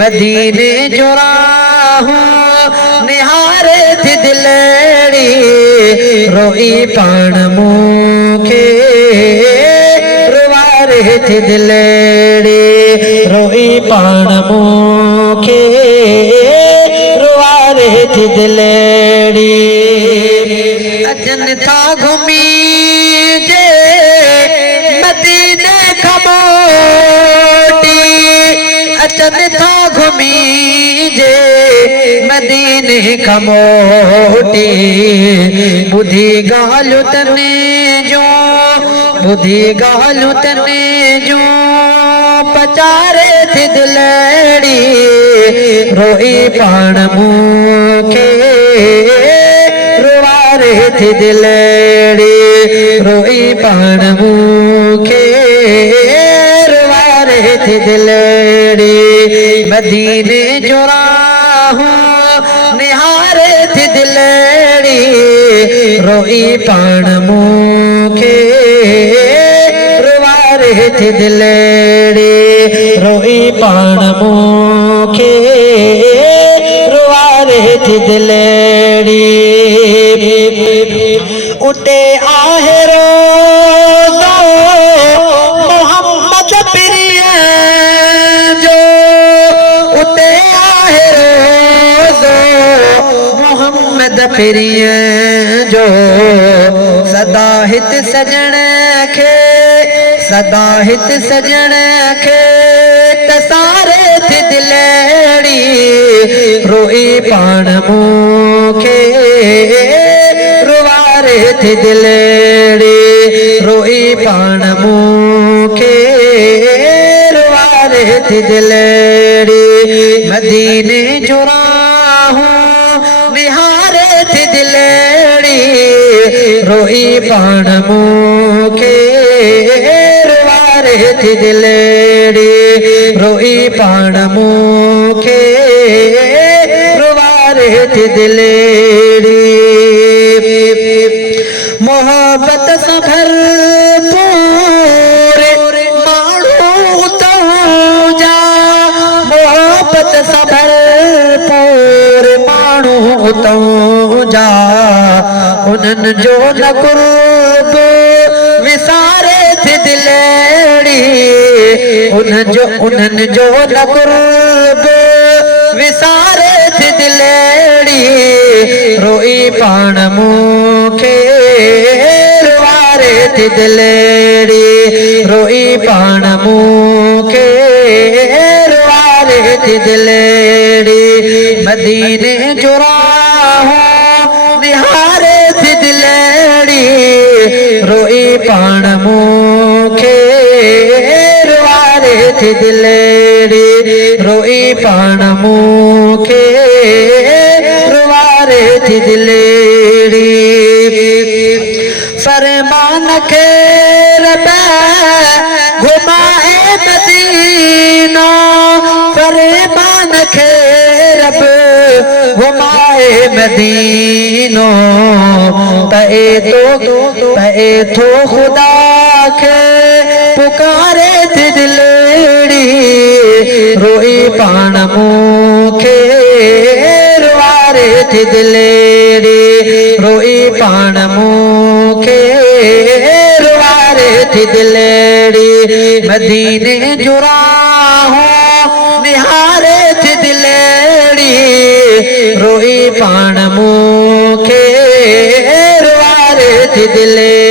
मदीने जो राहूं निहारे थी दिलेड़ी रोई पाण मूंखे रुवारे थी दिलेड़ी रोई पाण मूंखे रुवारे थी दिलेड़ी अजन था घुमी जे मदीने खमोटी अचन था घुमी जे मदीने खमोटी बुधी गालू तने जो बुधी गालू तने जो पचारे थी दिलेड़ी रोई पाण मूंखे रुवारे थी दिलेड़ी रोई पाण मूंखे रुवारे थी दिलेड़ी मदीने जो राहूं निहारे थी दिलेड़ी रोई पाण मूंखे रुवारे थी दिलेड़ी रोई पाण मूंखे रुवारे थी दिलेड़ी उते आहे रोज़ो मोहम्मद प्रिय जो उते आहे रोज़ो मोहम्मद प्रिय जो सदा हित सजण खे सदा हित सजण खे तसारे थी दिलेड़ी रोई पाण मूंखे रुवारे थी दिलेड़ी रोई पाण मूंखे रुवारे थी दिलेड़ी मदीने जो राहूं निहारे थी दिलेड़ी रोई पाण मूंखे रुवारे थी दिलेड़ी रोई पाण मूंखे रुवारे थी दिलेड़ी मोहब्बत सां भरपूर माण्हू उतां जा मोहब्बत सां भरपूर माण्हू उतां जा उन्हनि जो न कुर्ब विसारे थी दिलेड़ी उन्हनि जो न कुर्ब विसारे थी दिलेड़ी रोई पाण मूंखे रुवारे थी दिलेड़ी रोई पाण मूंखे रुवारे थी दिलेड़ी मदीने जो राहूं निहारे थी दिलेड़ी रोई पाण मूंखे रुवारे थी दिलेड़ी रोई पाण मूंखे रुवारे थी दिलेड़ी फरमान खे रब घुमाए मदीना फरमान खे रब घुमाए मदीनो पए थो खुदा खे पुकारे थी दिलेड़ी रोई पाण मूंखे रुवारे थी दिलेड़ी रोई पाण मूंखे रुवारे थी दिलेड़ी मदीने जो राहूं निहारे थी दिलेड़ी रोई पाण मूंखे रुवारे थी दिलेड़ी